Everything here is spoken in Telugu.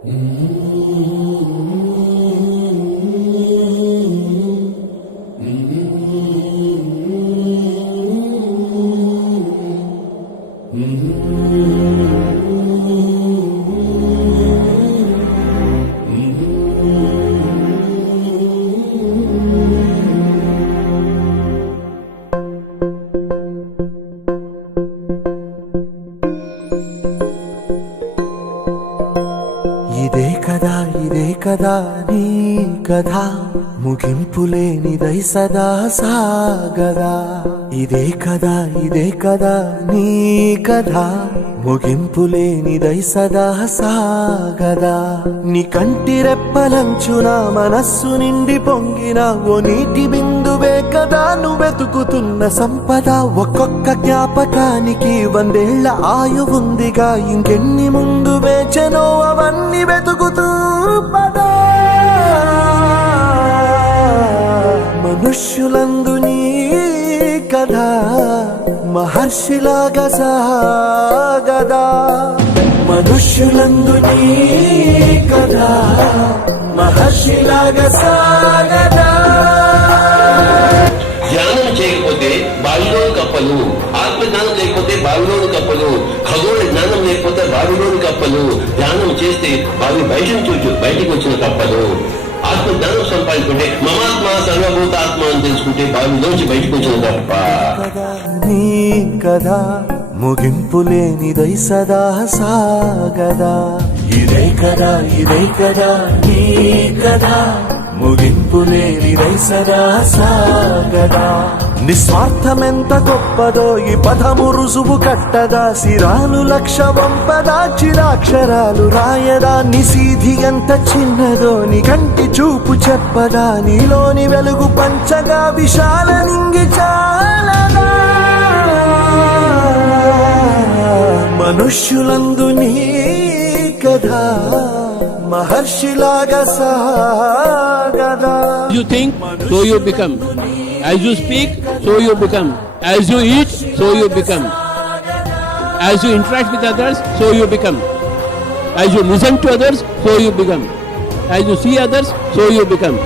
ఇదే కదా నీ కథ ముగింపులేనిదై సదా సాగదా. ఇదే కదా నీ కథ ముగింపులేనిదై సదా సాగదా. నీ కంటి రెప్పలంచున మనస్సు నిండి పొంగిన ఓ నీటి బిందువే కదా నువ్వెతుకుతున్న సంపద. ఒక్కొక్క జ్ఞాపకానికి 100 ఏళ్ల ఆయువుందిగా, ఇంకెన్ని ముందు వేచనో అవన్నీ వెతుకుతూ పదా. మనుష్యులందు నీ కథ మహర్షిలాగా సాగదా. మనుష్యులందు నీ కథ మహర్షిలాగా సాగదా. ధ్యానం చేయకపోతే బావిలోని కప్పలు, ఆత్మజ్ఞానం లేకపోతే బావిలోని కప్పలు, ఖగోళ జ్ఞానం లేకపోతే బావిలోని కప్పలు. ధ్యానం చేస్తే బావి బయటికి వచ్చిన కప్పలు. ఆత్మజ్ఞానం సంపాదించుకుంటే మమాత్మ సర్వభూత ఆత్మ అని తెలుసుకుంటే బావిలోంచి బయటకు వచ్చిన తప్ప. నీ కదా ముగింపులేనిదై సదా సాగదా. ఇదే కదా నీ కదా ముగింపులేనిదై సదా సాగదా. నిస్వార్థమెంత గొప్పదో ఈ పదము రుజువు కట్టదా. సిరాలు లక్ష వంపదా, చిరాక్షరాలు రాయదా. నిసీధి ఎంత చిన్నదో నీ కంటి చూపు చెప్పదా. నీలోని వెలుగు పంచగా విశాల నింగి చాలదా. మనుష్యులందు నీ కథ మహర్షిలాగా సాగదా. You think, so you become. As you speak, so you become. As you eat, so you become. As you interact with others, so you become. As you listen to others, so you become. As you see others, so you become.